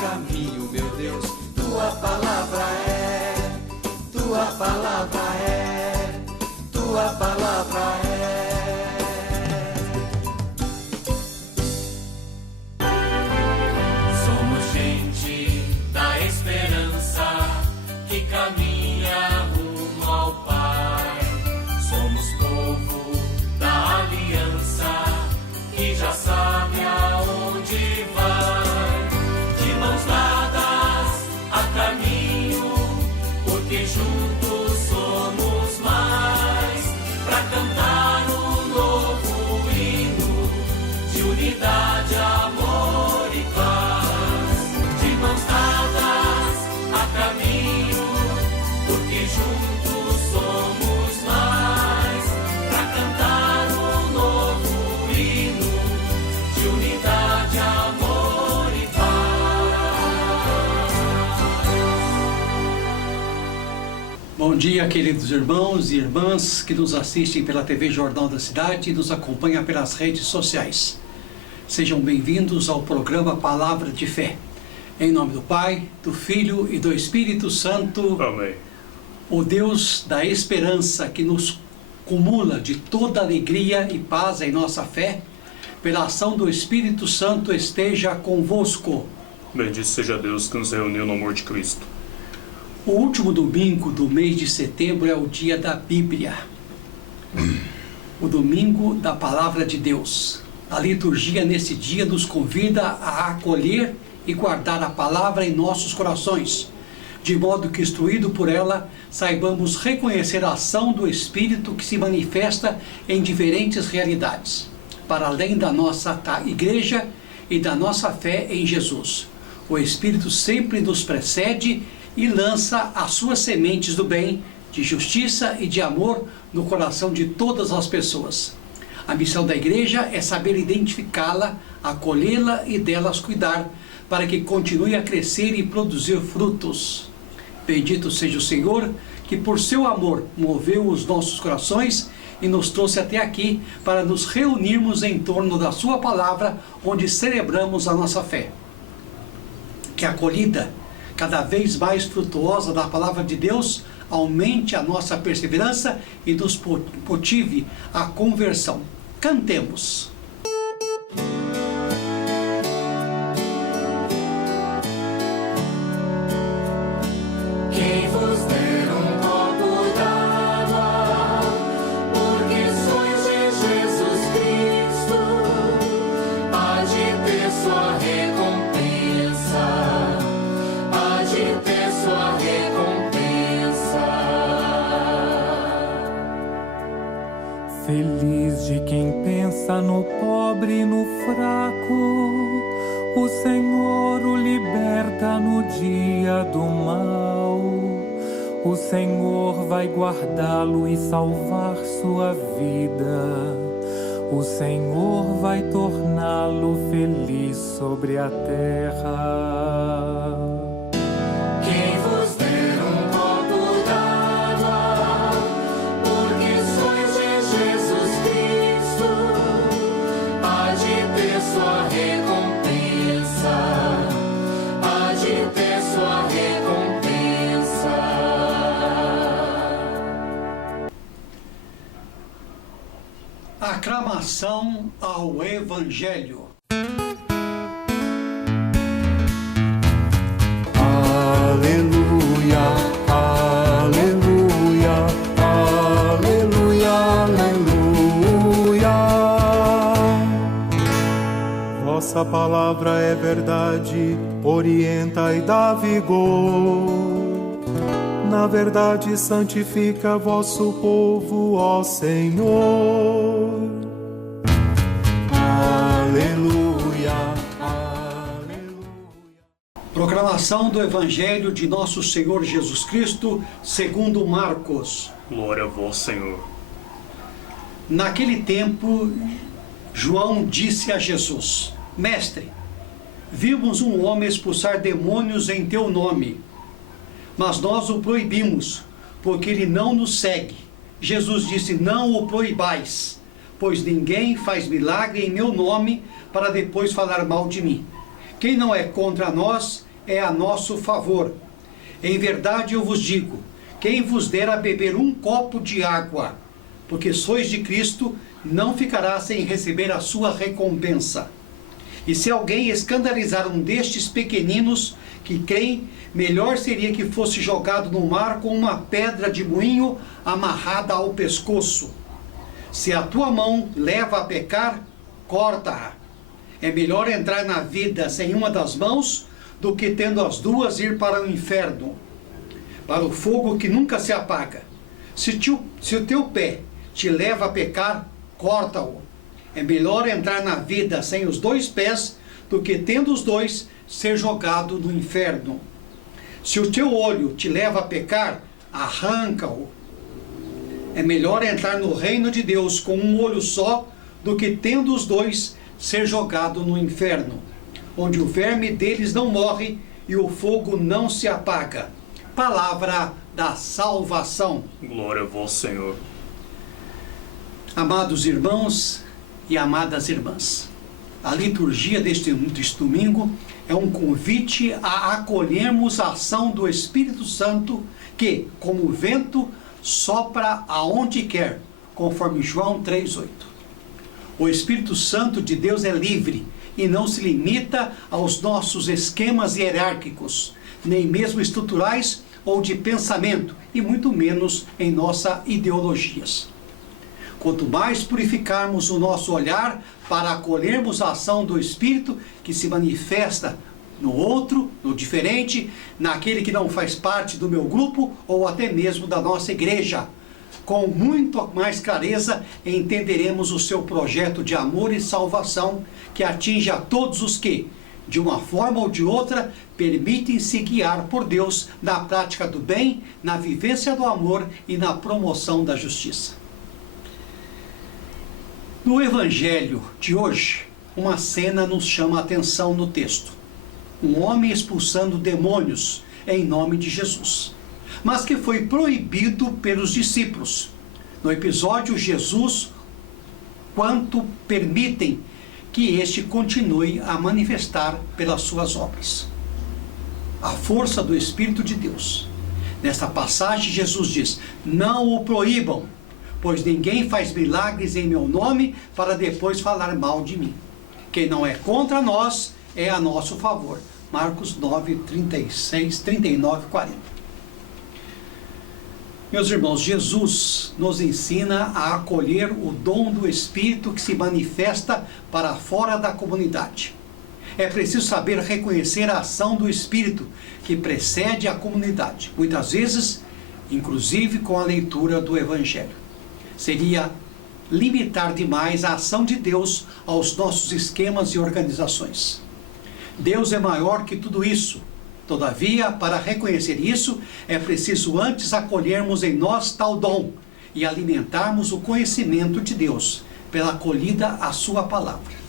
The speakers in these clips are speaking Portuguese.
caminho, meu Deus. Tua palavra é, tua palavra é, tua palavra é. Somos gente da esperança que caminha rumo ao Pai. Somos povo da aliança que já sabe aonde vai. De mãos dadas a caminho, porque juntos somos mais. Pra cantar um novo hino de unidade, amor e paz. De mãos dadas a caminho, porque juntos somos mais. Pra cantar um novo hino de unidade, amor e paz. Bom dia, queridos irmãos e irmãs que nos assistem pela TV Jornal da Cidade e nos acompanham pelas redes sociais. Sejam bem-vindos ao programa Palavra de Fé. Em nome do Pai, do Filho e do Espírito Santo. Amém. O Deus da esperança que nos cumula de toda alegria e paz em nossa fé, pela ação do Espírito Santo esteja convosco. Bendito seja Deus que nos reuniu no amor de Cristo. O último domingo do mês de setembro é o dia da Bíblia. O domingo da Palavra de Deus. A liturgia nesse dia nos convida a acolher e guardar a palavra em nossos corações, de modo que, instruído por ela, saibamos reconhecer a ação do Espírito que se manifesta em diferentes realidades, para além da nossa igreja e da nossa fé em Jesus. O Espírito sempre nos precede e lança as suas sementes do bem, de justiça e de amor no coração de todas as pessoas. A missão da igreja é saber identificá-la, acolhê-la e delas cuidar, para que continue a crescer e produzir frutos. Bendito seja o Senhor, que por seu amor moveu os nossos corações e nos trouxe até aqui para nos reunirmos em torno da sua palavra, onde celebramos a nossa fé. Que a acolhida cada vez mais frutuosa da palavra de Deus aumente a nossa perseverança e nos motive à conversão. Cantemos. Quem vos der um copo d'água, porque sois de Jesus Cristo, há de ter sua recompensa, há de ter sua recompensa. Feliz de quem pensa no pobre e no fraco, o Senhor o liberta no dia do mal. O Senhor vai guardá-lo e salvar sua vida. O Senhor vai torná-lo feliz sobre a terra. Quem vos der um copo d'água, porque sois de Jesus Cristo, há de ter sua recompensa, há de ter sua recompensa. Aclamação ao Evangelho. Aleluia, aleluia, aleluia, aleluia. Vossa palavra é verdade, orienta e dá vigor. Na verdade santifica vosso povo, ó Senhor. Aleluia, aleluia. Proclamação do Evangelho de Nosso Senhor Jesus Cristo, segundo Marcos. Glória a vós, Senhor. Naquele tempo, João disse a Jesus: Mestre, vimos um homem expulsar demônios em teu nome, mas nós o proibimos, porque ele não nos segue. Jesus disse: não o proibais, pois ninguém faz milagre em meu nome para depois falar mal de mim. Quem não é contra nós é a nosso favor. Em verdade eu vos digo, quem vos der a beber um copo de água, porque sois de Cristo, não ficará sem receber a sua recompensa. E se alguém escandalizar um destes pequeninos que creem, melhor seria que fosse jogado no mar com uma pedra de moinho amarrada ao pescoço. Se a tua mão leva a pecar, corta-a. É melhor entrar na vida sem uma das mãos do que tendo as duas ir para o inferno, para o fogo que nunca se apaga. Se o teu pé te leva a pecar, corta-o. É melhor entrar na vida sem os dois pés do que tendo os dois ser jogado no inferno. Se o teu olho te leva a pecar, arranca-o. É melhor entrar no reino de Deus com um olho só do que tendo os dois ser jogado no inferno, onde o verme deles não morre e o fogo não se apaga. Palavra da salvação. Glória a vós, Senhor. Amados irmãos e amadas irmãs, a liturgia deste domingo é um convite a acolhermos a ação do Espírito Santo que, como o vento, sopra aonde quer, conforme João 3,8. O Espírito Santo de Deus é livre e não se limita aos nossos esquemas hierárquicos, nem mesmo estruturais ou de pensamento, e muito menos em nossas ideologias. Quanto mais purificarmos o nosso olhar para acolhermos a ação do Espírito que se manifesta no outro, no diferente, naquele que não faz parte do meu grupo ou até mesmo da nossa igreja, com muito mais clareza entenderemos o seu projeto de amor e salvação que atinge a todos os que, de uma forma ou de outra, permitem-se guiar por Deus na prática do bem, na vivência do amor e na promoção da justiça. No Evangelho de hoje, uma cena nos chama a atenção no texto. Um homem expulsando demônios em nome de Jesus, mas que foi proibido pelos discípulos. No episódio, Jesus, quanto permitem que este continue a manifestar pelas suas obras a força do Espírito de Deus. Nesta passagem, Jesus diz: não o proíbam, pois ninguém faz milagres em meu nome para depois falar mal de mim. Quem não é contra nós é a nosso favor. Marcos 9, 36, 39, 40. Meus irmãos, Jesus nos ensina a acolher o dom do Espírito que se manifesta para fora da comunidade. É preciso saber reconhecer a ação do Espírito que precede a comunidade, muitas vezes, inclusive com a leitura do Evangelho. Seria limitar demais a ação de Deus aos nossos esquemas e organizações. Deus é maior que tudo isso. Todavia, para reconhecer isso, é preciso antes acolhermos em nós tal dom e alimentarmos o conhecimento de Deus pela acolhida à sua palavra.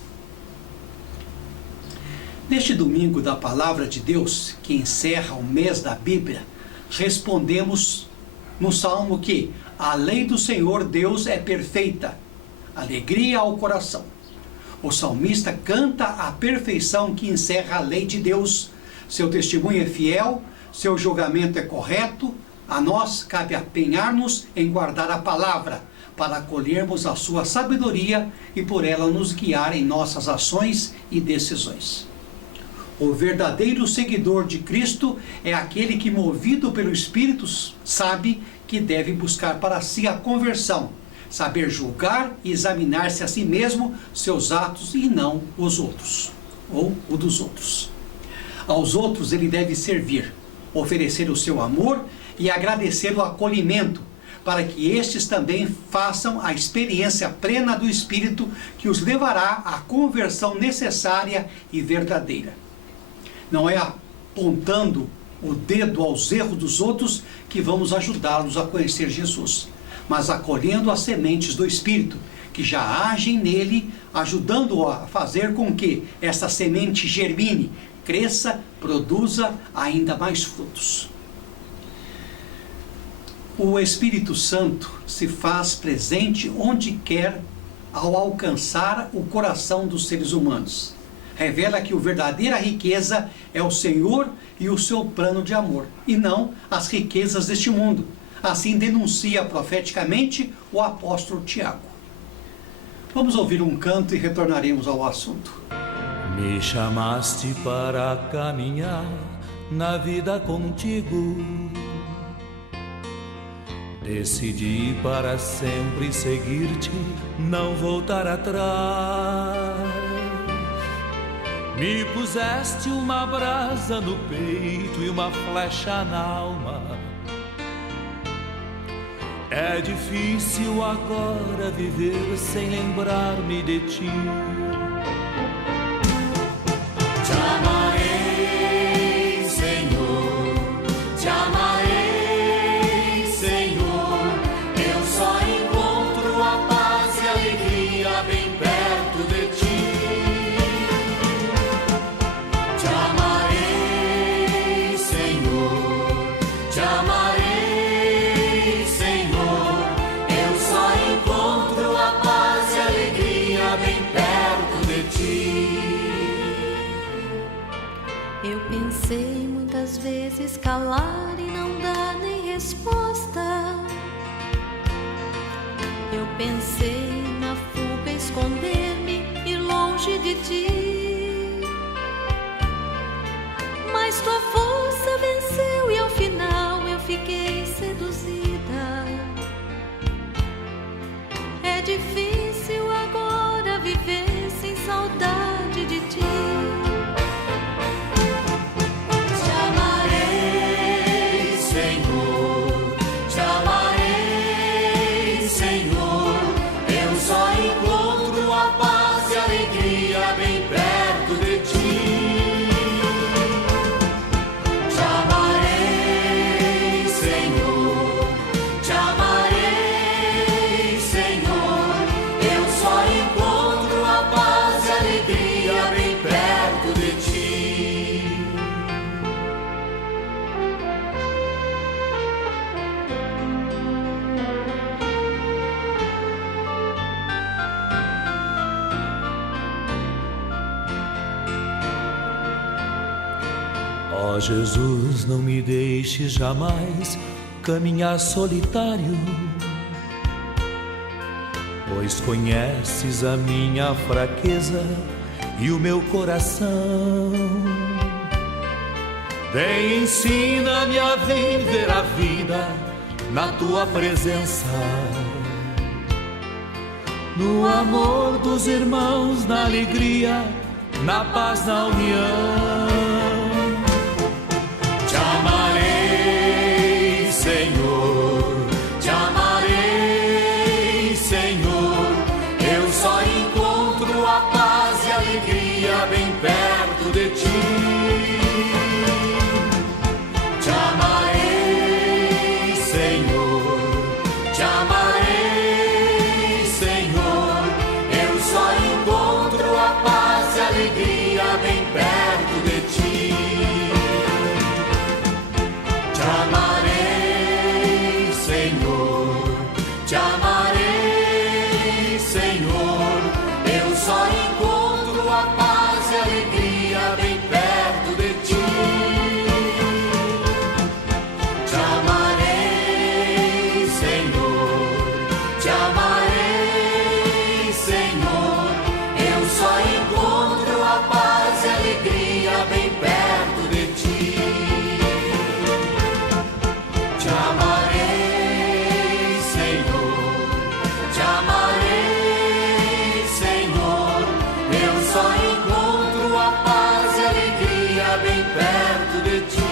Neste domingo da palavra de Deus, que encerra o mês da Bíblia, respondemos no Salmo que a lei do Senhor Deus é perfeita, alegria ao coração. O salmista canta a perfeição que encerra a lei de Deus. Seu testemunho é fiel, seu julgamento é correto. A nós cabe empenhar-nos em guardar a palavra, para acolhermos a sua sabedoria e por ela nos guiar em nossas ações e decisões. O verdadeiro seguidor de Cristo é aquele que, movido pelo Espírito, sabe que deve buscar para si a conversão, saber julgar e examinar-se a si mesmo, seus atos e não os outros, ou o dos outros. Aos outros ele deve servir, oferecer o seu amor e agradecer o acolhimento, para que estes também façam a experiência plena do Espírito que os levará à conversão necessária e verdadeira. Não é apontando o dedo aos erros dos outros que vamos ajudá-los a conhecer Jesus, mas acolhendo as sementes do Espírito, que já agem nele, ajudando-o a fazer com que essa semente germine, cresça, produza ainda mais frutos. O Espírito Santo se faz presente onde quer ao alcançar o coração dos seres humanos, revela que a verdadeira riqueza é o Senhor e o seu plano de amor, e não as riquezas deste mundo. Assim denuncia profeticamente o apóstolo Tiago. Vamos ouvir um canto e retornaremos ao assunto. Me chamaste para caminhar na vida contigo. Decidi para sempre seguir-te, não voltar atrás. Me puseste uma brasa no peito e uma flecha na alma. É difícil agora viver sem lembrar-me de ti. Te amarei, Senhor, te amarei, Senhor. Eu só encontro a paz e a alegria bem perto de ti. Te amarei, Senhor, te amarei, Senhor. Eu só encontro a paz e a alegria bem perto de ti. Eu pensei muitas vezes calar e não dar nem resposta. Eu pensei na fuga, esconder-me, ir longe de ti. Mas tua força venceu e ao final eu fiquei seduzida. É difícil agora viver sem saudade de ti. Ó Jesus, não me deixe jamais caminhar solitário, pois conheces a minha fraqueza e o meu coração. Vem, ensina-me a viver a vida na tua presença, no amor dos irmãos, na alegria, na paz, na união. Te amarei, Senhor, te amarei, Senhor. Eu só encontro a paz e a alegria bem perto de ti. Te amarei, Senhor, te amarei, Senhor. Eu só encontro a paz e a alegria bem perto de ti. Te amarei, Senhor, te amarei, Senhor. Eu só encontro a paz e a alegria bem perto de ti. Te amarei, Senhor, te amarei, Senhor. Eu só encontro a paz e a alegria bem perto de ti. Te amarei, Senhor, te amarei, Senhor. Eu só encontro a paz e a alegria bem perto de ti.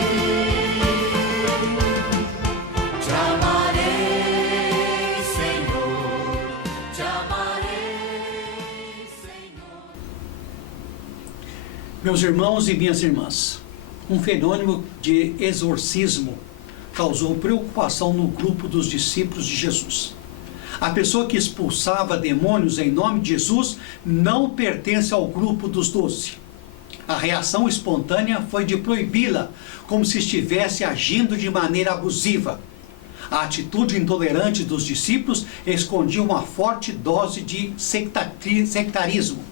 Te amarei, Senhor, te amarei, Senhor. Meus irmãos e minhas irmãs, um fenômeno de exorcismo causou preocupação no grupo dos discípulos de Jesus. A pessoa que expulsava demônios em nome de Jesus não pertence ao grupo dos 12. A reação espontânea foi de proibi-la, como se estivesse agindo de maneira abusiva. A atitude intolerante dos discípulos escondia uma forte dose de sectarismo.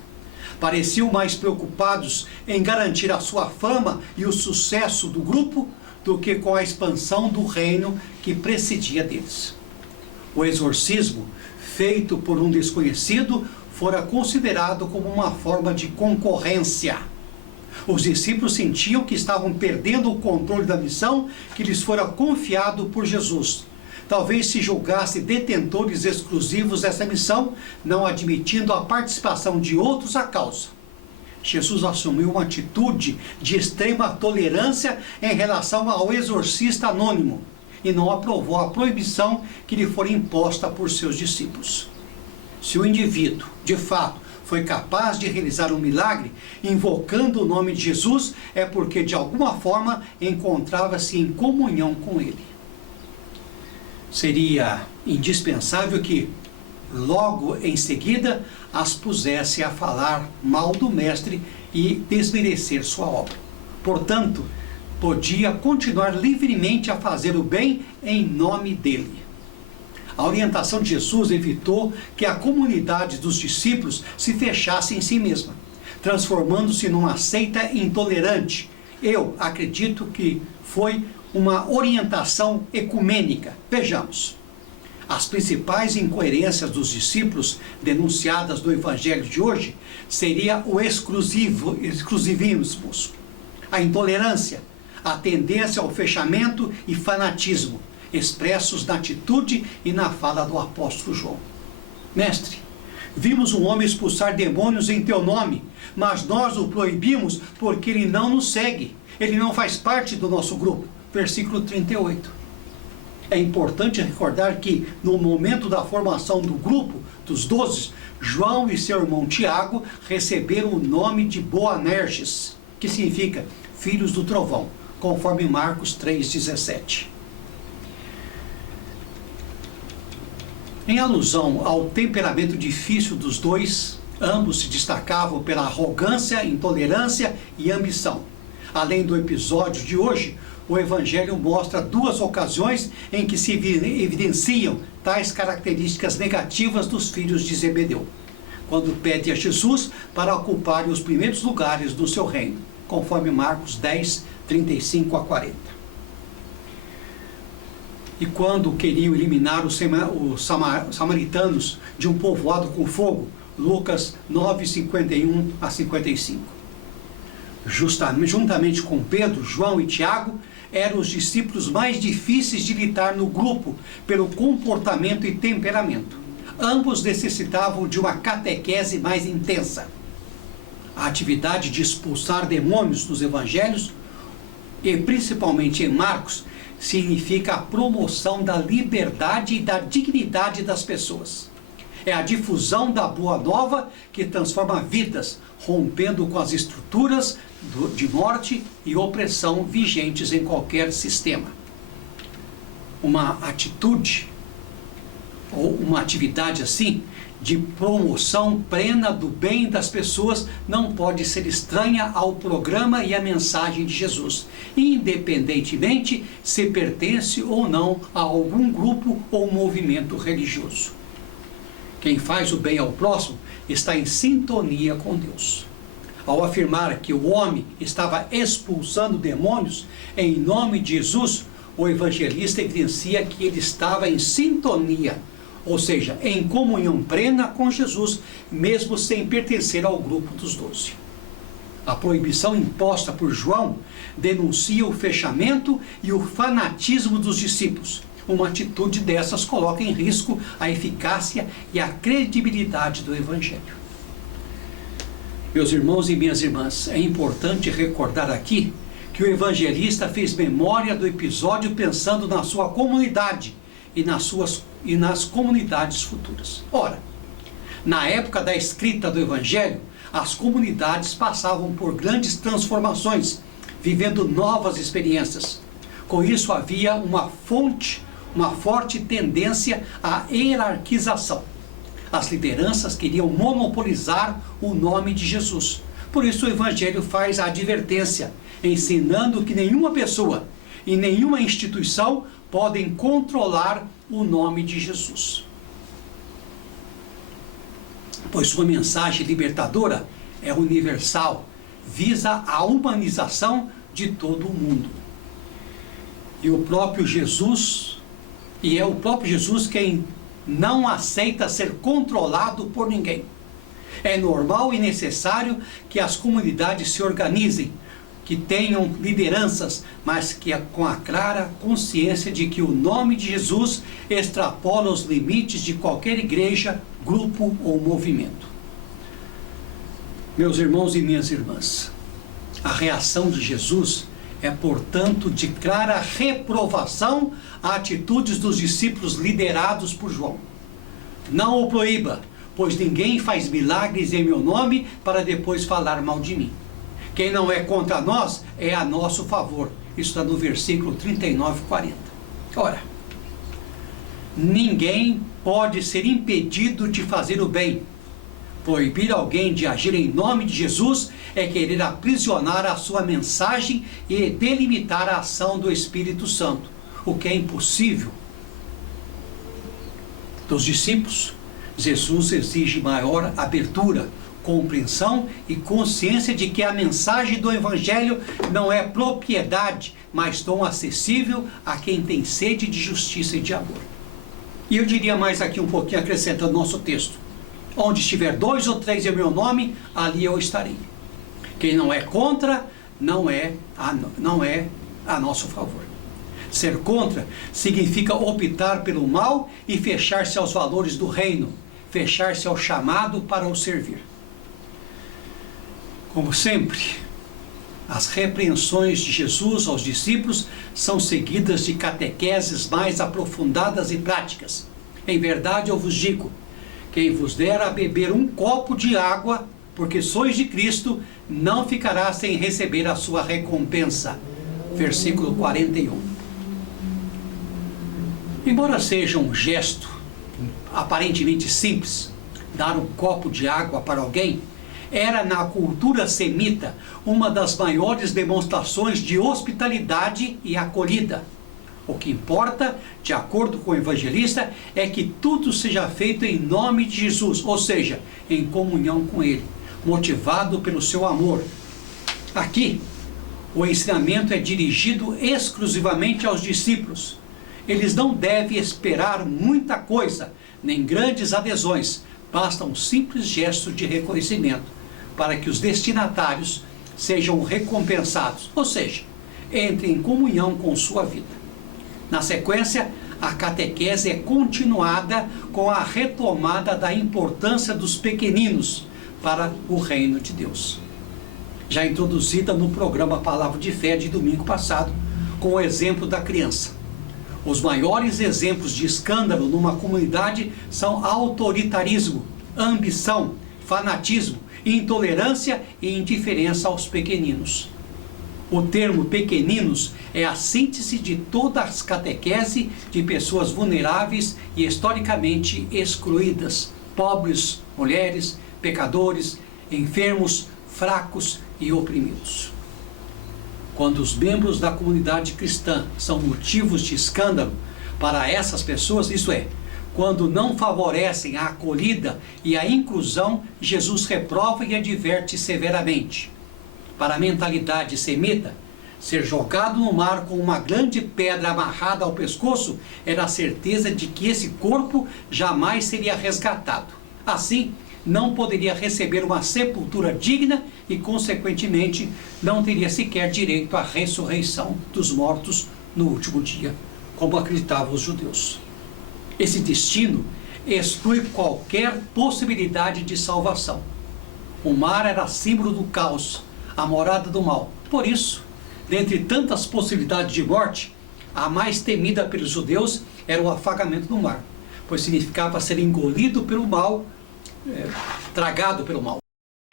Pareciam mais preocupados em garantir a sua fama e o sucesso do grupo do que com a expansão do reino que precedia deles. O exorcismo, feito por um desconhecido, fora considerado como uma forma de concorrência. Os discípulos sentiam que estavam perdendo o controle da missão que lhes fora confiado por Jesus. Talvez se julgasse detentores exclusivos dessa missão, não admitindo a participação de outros à causa. Jesus assumiu uma atitude de extrema tolerância em relação ao exorcista anônimo e não aprovou a proibição que lhe fora imposta por seus discípulos. Se o indivíduo, de fato, foi capaz de realizar um milagre invocando o nome de Jesus, é porque de alguma forma encontrava-se em comunhão com ele. Seria indispensável que, logo em seguida, as pusesse a falar mal do mestre e desmerecer sua obra. Portanto, podia continuar livremente a fazer o bem em nome dele. A orientação de Jesus evitou que a comunidade dos discípulos se fechasse em si mesma, transformando-se numa seita intolerante. Eu acredito que foi uma orientação ecumênica. Vejamos. As principais incoerências dos discípulos denunciadas no evangelho de hoje seria o exclusivismo, a intolerância, a tendência ao fechamento e fanatismo, expressos na atitude e na fala do apóstolo João. Mestre, vimos um homem expulsar demônios em teu nome, mas nós o proibimos porque ele não nos segue, ele não faz parte do nosso grupo. Versículo 38. É importante recordar que, no momento da formação do grupo dos 12, João e seu irmão Tiago receberam o nome de Boanerges, que significa filhos do trovão, conforme Marcos 3,17. Em alusão ao temperamento difícil dos dois, ambos se destacavam pela arrogância, intolerância e ambição. Além do episódio de hoje, o Evangelho mostra duas ocasiões em que se evidenciam tais características negativas dos filhos de Zebedeu, quando pede a Jesus para ocupar os primeiros lugares do seu reino, conforme Marcos 10, 35 a 40. E quando queriam eliminar os samaritanos de um povoado com fogo, Lucas 9, 51 a 55. Juntamente com Pedro, João e Tiago, eram os discípulos mais difíceis de lidar no grupo pelo comportamento e temperamento. Ambos necessitavam de uma catequese mais intensa. A atividade de expulsar demônios nos evangelhos, e principalmente em Marcos, significa a promoção da liberdade e da dignidade das pessoas. É a difusão da boa nova que transforma vidas, rompendo com as estruturas de morte e opressão vigentes em qualquer sistema. Uma atitude ou uma atividade assim, de promoção plena do bem das pessoas, não pode ser estranha ao programa e à mensagem de Jesus, independentemente se pertence ou não a algum grupo ou movimento religioso. Quem faz o bem ao próximo está em sintonia com Deus. Ao afirmar que o homem estava expulsando demônios em nome de Jesus, o evangelista evidencia que ele estava em sintonia, ou seja, em comunhão plena com Jesus, mesmo sem pertencer ao grupo dos 12. A proibição imposta por João denuncia o fechamento e o fanatismo dos discípulos. Uma atitude dessas coloca em risco a eficácia e a credibilidade do Evangelho. Meus irmãos e minhas irmãs, é importante recordar aqui que o evangelista fez memória do episódio pensando na sua comunidade e nas comunidades futuras. Ora, na época da escrita do Evangelho, as comunidades passavam por grandes transformações, vivendo novas experiências. Com isso havia uma forte tendência à hierarquização. As lideranças queriam monopolizar o nome de Jesus. Por isso o Evangelho faz a advertência, ensinando que nenhuma pessoa e nenhuma instituição podem controlar o nome de Jesus. Pois sua mensagem libertadora é universal, visa a humanização de todo o mundo. E é o próprio Jesus quem não aceita ser controlado por ninguém. É normal e necessário que as comunidades se organizem, que tenham lideranças, mas que com a clara consciência de que o nome de Jesus extrapola os limites de qualquer igreja, grupo ou movimento. Meus irmãos e minhas irmãs, a reação de Jesus é, portanto, de clara reprovação a atitudes dos discípulos liderados por João. Não o proíba, pois ninguém faz milagres em meu nome para depois falar mal de mim. Quem não é contra nós é a nosso favor. Isso está no versículo 39 e 40. Ora, ninguém pode ser impedido de fazer o bem. Proibir alguém de agir em nome de Jesus é querer aprisionar a sua mensagem e delimitar a ação do Espírito Santo, o que é impossível. Dos discípulos, Jesus exige maior abertura, compreensão e consciência de que a mensagem do Evangelho não é propriedade, mas dom acessível a quem tem sede de justiça e de amor. E eu diria mais aqui um pouquinho, acrescentando nosso texto. Onde estiver 2 ou 3 em meu nome, ali eu estarei. Quem não é contra, não é a nosso favor. Ser contra significa optar pelo mal e fechar-se aos valores do reino, fechar-se ao chamado para o servir. Como sempre, as repreensões de Jesus aos discípulos são seguidas de catequeses mais aprofundadas e práticas. Em verdade, eu vos digo, quem vos der a beber um copo de água, porque sois de Cristo, não ficará sem receber a sua recompensa. Versículo 41. Embora seja um gesto aparentemente simples, dar um copo de água para alguém, era na cultura semita uma das maiores demonstrações de hospitalidade e acolhida. O que importa, de acordo com o evangelista, é que tudo seja feito em nome de Jesus, ou seja, em comunhão com Ele, motivado pelo seu amor. Aqui, o ensinamento é dirigido exclusivamente aos discípulos. Eles não devem esperar muita coisa, nem grandes adesões, basta um simples gesto de reconhecimento para que os destinatários sejam recompensados, ou seja, entrem em comunhão com sua vida. Na sequência, a catequese é continuada com a retomada da importância dos pequeninos para o reino de Deus. Já introduzida no programa Palavra de Fé de domingo passado, com o exemplo da criança. Os maiores exemplos de escândalo numa comunidade são autoritarismo, ambição, fanatismo, intolerância e indiferença aos pequeninos. O termo pequeninos é a síntese de toda a catequese de pessoas vulneráveis e historicamente excluídas, pobres, mulheres, pecadores, enfermos, fracos e oprimidos. Quando os membros da comunidade cristã são motivos de escândalo para essas pessoas, isto é, quando não favorecem a acolhida e a inclusão, Jesus reprova e adverte severamente. Para a mentalidade semita, ser jogado no mar com uma grande pedra amarrada ao pescoço era a certeza de que esse corpo jamais seria resgatado. Assim, não poderia receber uma sepultura digna e, consequentemente, não teria sequer direito à ressurreição dos mortos no último dia, como acreditavam os judeus. Esse destino exclui qualquer possibilidade de salvação. O mar era símbolo do caos, a morada do mal. Por isso, dentre tantas possibilidades de morte, a mais temida pelos judeus era o afagamento no mar, pois significava ser engolido pelo mal, tragado pelo mal.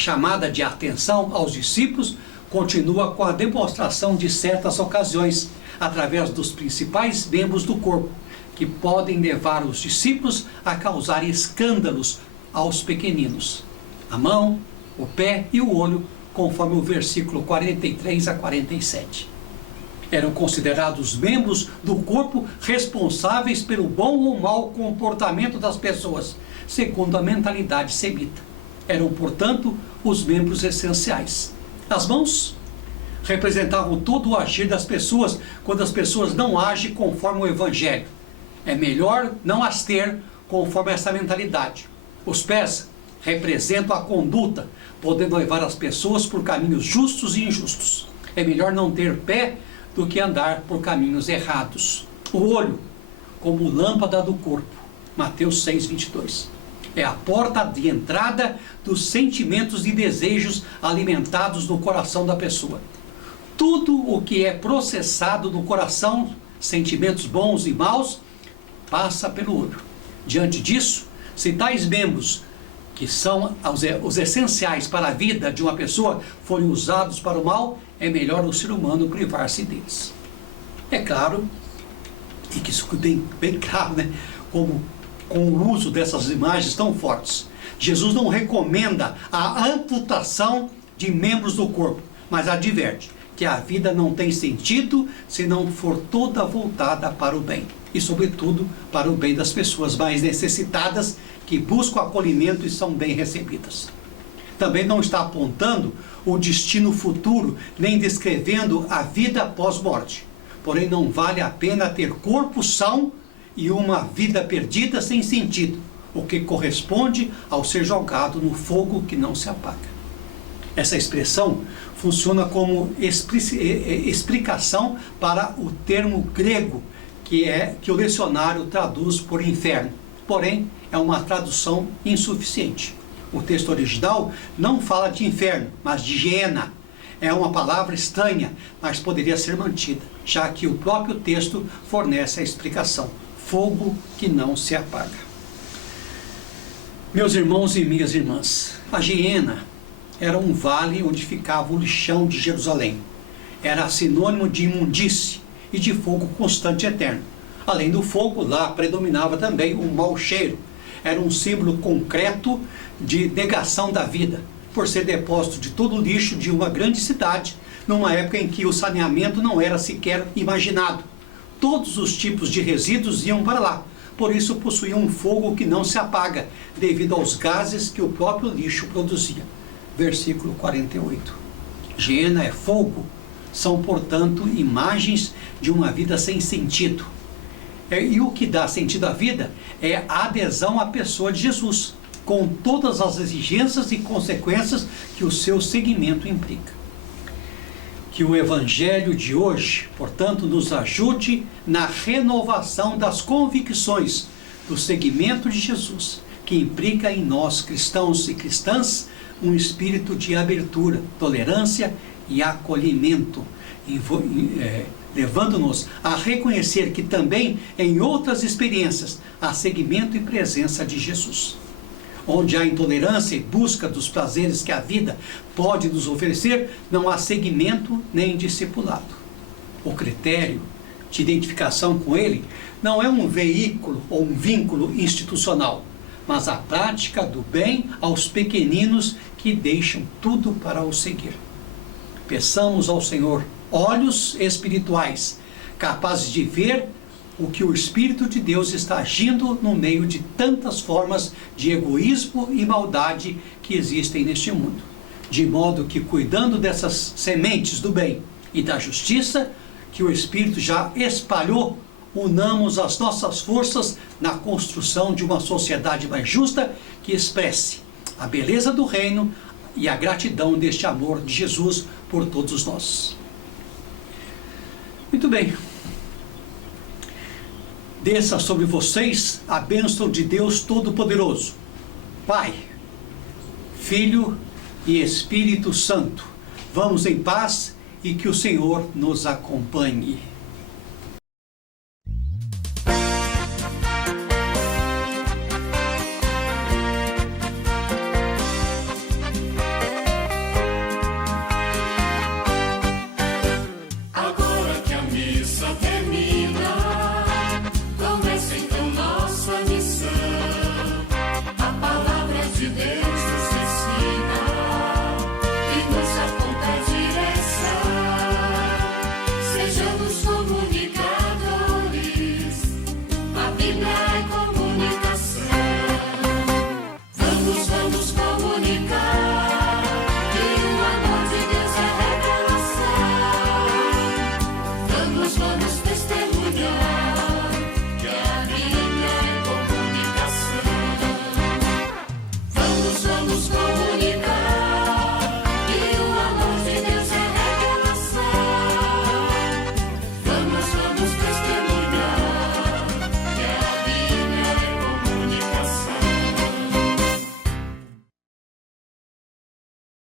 A chamada de atenção aos discípulos continua com a demonstração de certas ocasiões, através dos principais membros do corpo, que podem levar os discípulos a causar escândalos aos pequeninos. A mão, o pé e o olho, conforme o versículo 43 a 47. Eram considerados membros do corpo responsáveis pelo bom ou mau comportamento das pessoas, segundo a mentalidade semita. Eram, portanto, os membros essenciais. As mãos representavam todo o agir das pessoas quando as pessoas não agem conforme o Evangelho. É melhor não as ter conforme essa mentalidade. Os pés representam a conduta, podendo levar as pessoas por caminhos justos e injustos. É melhor não ter pé do que andar por caminhos errados. O olho, como lâmpada do corpo. Mateus 6, 22. É a porta de entrada dos sentimentos e desejos alimentados no coração da pessoa. Tudo o que é processado no coração, sentimentos bons e maus, passa pelo olho. Diante disso, se tais membros, que são os essenciais para a vida de uma pessoa, forem usados para o mal, é melhor o ser humano privar-se deles. É claro, e que isso fique bem claro, né? Como com o uso dessas imagens tão fortes. Jesus não recomenda a amputação de membros do corpo, mas adverte que a vida não tem sentido se não for toda voltada para o bem. E, sobretudo, para o bem das pessoas mais necessitadas que buscam acolhimento e são bem recebidas. Também não está apontando o destino futuro, nem descrevendo a vida após morte. Porém, não vale a pena ter corpo são e uma vida perdida sem sentido, o que corresponde ao ser jogado no fogo que não se apaga. Essa expressão funciona como explicação para o termo grego que o lecionário traduz por inferno. Porém, é uma tradução insuficiente. O texto original não fala de inferno, mas de Geena. É uma palavra estranha, mas poderia ser mantida, já que o próprio texto fornece a explicação. Fogo que não se apaga. Meus irmãos e minhas irmãs, a Geena era um vale onde ficava o lixão de Jerusalém. Era sinônimo de imundície e de fogo constante e eterno. Além do fogo, lá predominava também o mau cheiro. Era um símbolo concreto de negação da vida, por ser depósito de todo o lixo de uma grande cidade, numa época em que o saneamento não era sequer imaginado. Todos os tipos de resíduos iam para lá, por isso possuía um fogo que não se apaga, devido aos gases que o próprio lixo produzia. Versículo 48. Geena é fogo, são, portanto, imagens de uma vida sem sentido. E o que dá sentido à vida é a adesão à pessoa de Jesus, com todas as exigências e consequências que o seu seguimento implica. Que o Evangelho de hoje, portanto, nos ajude na renovação das convicções do seguimento de Jesus, que implica em nós, cristãos e cristãs, um espírito de abertura, tolerância e acolhimento, levando-nos a reconhecer que também em outras experiências há seguimento e presença de Jesus. Onde há intolerância e busca dos prazeres que a vida pode nos oferecer, não há seguimento nem discipulado. O critério de identificação com ele não é um veículo ou um vínculo institucional, mas a prática do bem aos pequeninos que deixam tudo para o seguir. Peçamos ao Senhor olhos espirituais, capazes de ver o que o Espírito de Deus está agindo no meio de tantas formas de egoísmo e maldade que existem neste mundo. De modo que, cuidando dessas sementes do bem e da justiça, que o Espírito já espalhou, unamos as nossas forças na construção de uma sociedade mais justa que expresse a beleza do reino e a gratidão deste amor de Jesus por todos nós. Muito bem. Desça sobre vocês a bênção de Deus Todo-Poderoso, Pai, Filho e Espírito Santo. Vamos em paz e que o Senhor nos acompanhe. Agora que a missa termina,